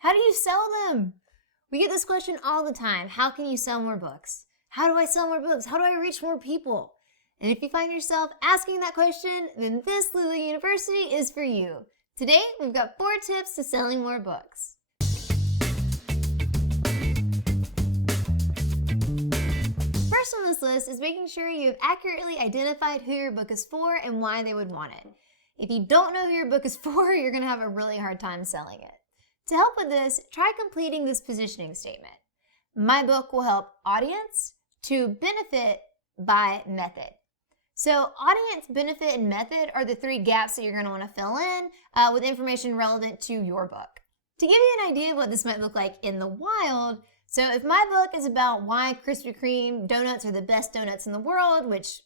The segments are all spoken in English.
How do you sell them? We get this question all the time. How can you sell more books? How do I sell more books? How do I reach more people? And if you find yourself asking that question, then this Lulu University is for you. Today, we've got 4 tips to selling more books. First on this list is making sure you've accurately identified who your book is for and why they would want it. If you don't know who your book is for, you're going to have a really hard time selling it. To help with this, try completing this positioning statement. My book will help audience to benefit by method. So audience, benefit, and method are the 3 gaps that you're going to want to fill in with information relevant to your book. To give you an idea of what this might look like in the wild, so if my book is about why Krispy Kreme donuts are the best donuts in the world, which,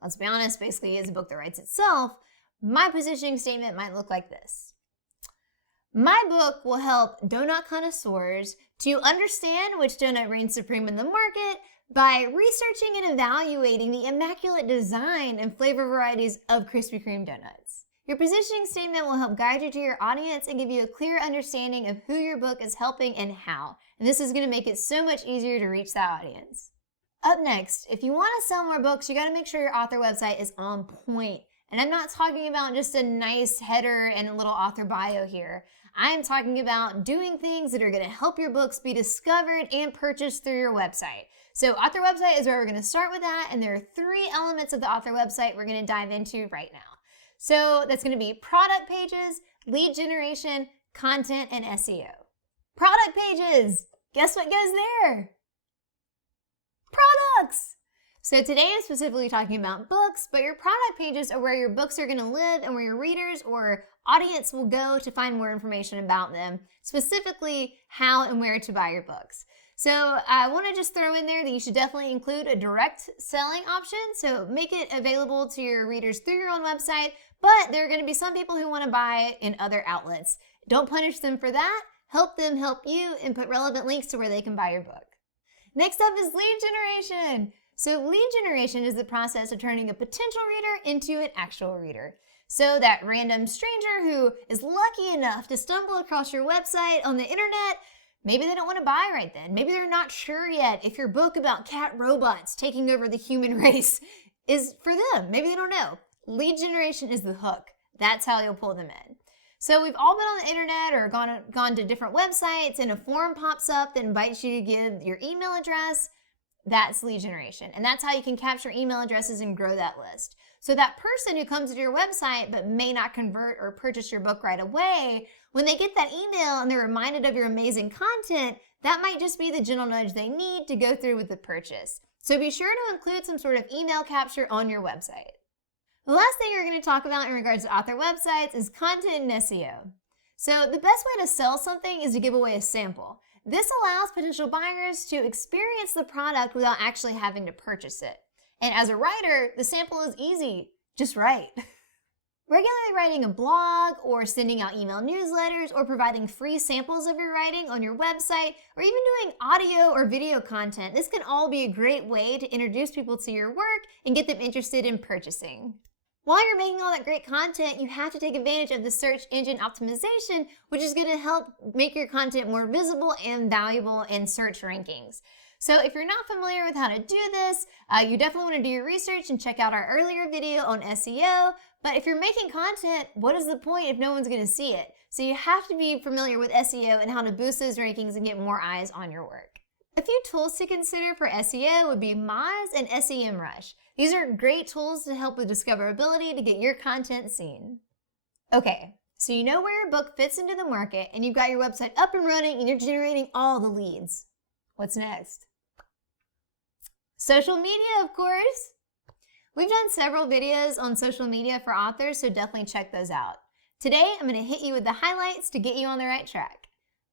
let's be honest, basically is a book that writes itself, my positioning statement might look like this. My book will help donut connoisseurs to understand which donut reigns supreme in the market by researching and evaluating the immaculate design and flavor varieties of Krispy Kreme donuts. Your positioning statement will help guide you to your audience and give you a clear understanding of who your book is helping and how. And this is going to make it so much easier to reach that audience. Up next, if you want to sell more books, you got to make sure your author website is on point. And I'm not talking about just a nice header and a little author bio here. I'm talking about doing things that are going to help your books be discovered and purchased through your website. So author website is where we're going to start with that, and there are 3 elements of the author website we're going to dive into right now. So that's going to be product pages, lead generation, content, and SEO. Product pages! Guess what goes there? Products! So today I'm specifically talking about books, but your product pages are where your books are going to live and where your readers or audience will go to find more information about them, specifically how and where to buy your books. So I want to just throw in there that you should definitely include a direct selling option. So make it available to your readers through your own website, but there are going to be some people who want to buy it in other outlets. Don't punish them for that. Help them help you and put relevant links to where they can buy your book. Next up is lead generation. So lead generation is the process of turning a potential reader into an actual reader. So that random stranger who is lucky enough to stumble across your website on the internet, maybe they don't want to buy right then. Maybe they're not sure yet if your book about cat robots taking over the human race is for them. Maybe they don't know. Lead generation is the hook. That's how you'll pull them in. So we've all been on the internet or gone to different websites and a form pops up that invites you to give your email address. That's lead generation. And that's how you can capture email addresses and grow that list. So that person who comes to your website but may not convert or purchase your book right away, when they get that email and they're reminded of your amazing content, that might just be the gentle nudge they need to go through with the purchase. So be sure to include some sort of email capture on your website. The last thing we're going to talk about in regards to author websites is content and SEO. So the best way to sell something is to give away a sample. This allows potential buyers to experience the product without actually having to purchase it. And as a writer, the sample is easy. Just write. Regularly writing a blog or sending out email newsletters or providing free samples of your writing on your website or even doing audio or video content. This can all be a great way to introduce people to your work and get them interested in purchasing. While you're making all that great content, you have to take advantage of the search engine optimization, which is going to help make your content more visible and valuable in search rankings. So if you're not familiar with how to do this, you definitely want to do your research and check out our earlier video on SEO. But if you're making content, what is the point if no one's going to see it? So you have to be familiar with SEO and how to boost those rankings and get more eyes on your work. A few tools to consider for SEO would be Moz and SEMrush. These are great tools to help with discoverability to get your content seen. Okay, so you know where your book fits into the market and you've got your website up and running and you're generating all the leads. What's next? Social media, of course. We've done several videos on social media for authors, so definitely check those out. Today, I'm going to hit you with the highlights to get you on the right track.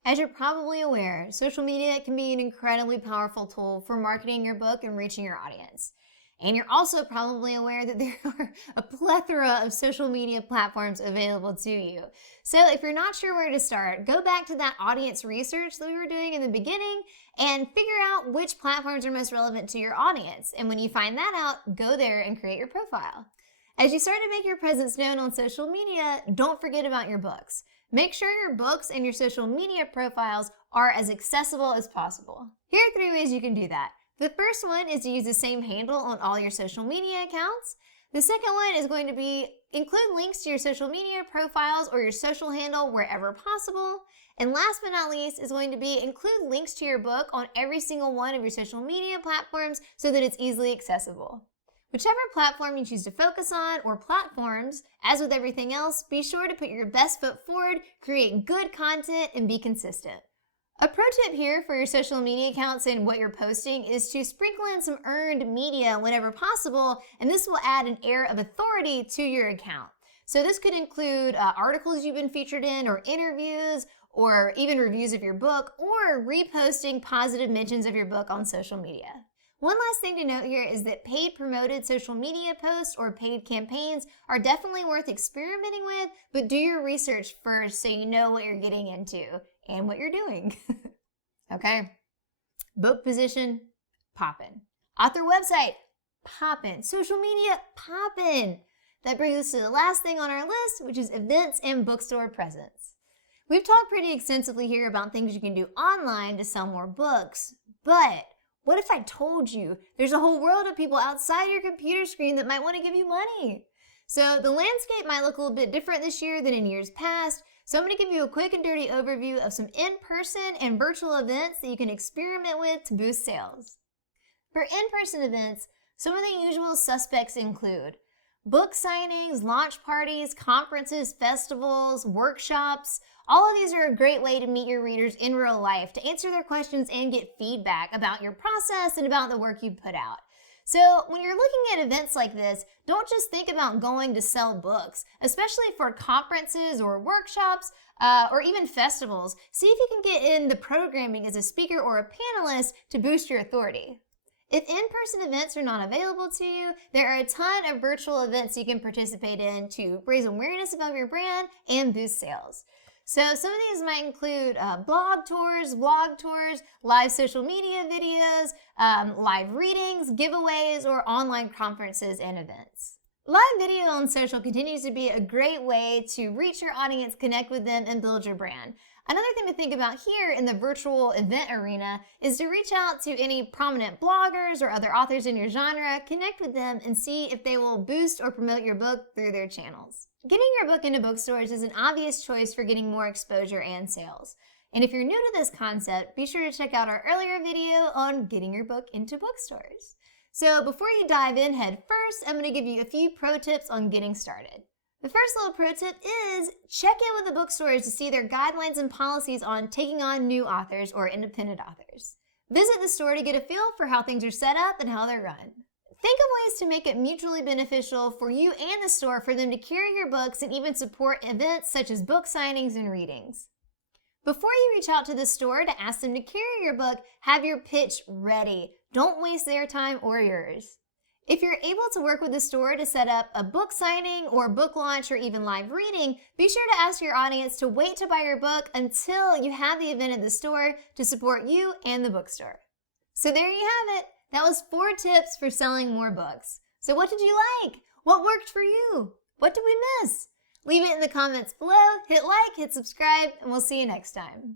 As you're probably aware, social media can be an incredibly powerful tool for marketing your book and reaching your audience. And you're also probably aware that there are a plethora of social media platforms available to you. So if you're not sure where to start, go back to that audience research that we were doing in the beginning and figure out which platforms are most relevant to your audience. And when you find that out, go there and create your profile. As you start to make your presence known on social media, don't forget about your books. Make sure your books and your social media profiles are as accessible as possible. Here are 3 ways you can do that. The first one is to use the same handle on all your social media accounts. The second one is going to be include links to your social media profiles or your social handle wherever possible. And last but not least is going to be include links to your book on every single one of your social media platforms so that it's easily accessible. Whichever platform you choose to focus on, or platforms, as with everything else, be sure to put your best foot forward, create good content, and be consistent. A pro tip here for your social media accounts and what you're posting is to sprinkle in some earned media whenever possible, and this will add an air of authority to your account. So this could include articles you've been featured in, or interviews, or even reviews of your book, or reposting positive mentions of your book on social media. One last thing to note here is that paid promoted social media posts or paid campaigns are definitely worth experimenting with, but do your research first so you know what you're getting into and what you're doing. Okay. Book position, poppin'. Author website, poppin'. Social media, poppin'. That brings us to the last thing on our list, which is events and bookstore presence. We've talked pretty extensively here about things you can do online to sell more books, but what if I told you there's a whole world of people outside your computer screen that might want to give you money? So the landscape might look a little bit different this year than in years past. So I'm going to give you a quick and dirty overview of some in-person and virtual events that you can experiment with to boost sales. For in-person events, some of the usual suspects include book signings, launch parties, conferences, festivals, workshops. All of these are a great way to meet your readers in real life, to answer their questions and get feedback about your process and about the work you put out. So when you're looking at events like this, don't just think about going to sell books, especially for conferences or workshops or even festivals. See if you can get in the programming as a speaker or a panelist to boost your authority. If in-person events are not available to you, there are a ton of virtual events you can participate in to raise awareness about your brand and boost sales. So some of these might include blog tours, vlog tours, live social media videos, live readings, giveaways, or online conferences and events. Live video on social continues to be a great way to reach your audience, connect with them, and build your brand. Another thing to think about here in the virtual event arena is to reach out to any prominent bloggers or other authors in your genre, connect with them, and see if they will boost or promote your book through their channels. Getting your book into bookstores is an obvious choice for getting more exposure and sales. And if you're new to this concept, be sure to check out our earlier video on getting your book into bookstores. So before you dive in head first, I'm going to give you a few pro tips on getting started. The first little pro tip is check in with the bookstores to see their guidelines and policies on taking on new authors or independent authors. Visit the store to get a feel for how things are set up and how they're run. Think of ways to make it mutually beneficial for you and the store for them to carry your books and even support events such as book signings and readings. Before you reach out to the store to ask them to carry your book, have your pitch ready. Don't waste their time or yours. If you're able to work with the store to set up a book signing or book launch or even live reading, be sure to ask your audience to wait to buy your book until you have the event at the store to support you and the bookstore. So there you have it. That was 4 tips for selling more books. So what did you like? What worked for you? What did we miss? Leave it in the comments below, hit like, hit subscribe, and we'll see you next time.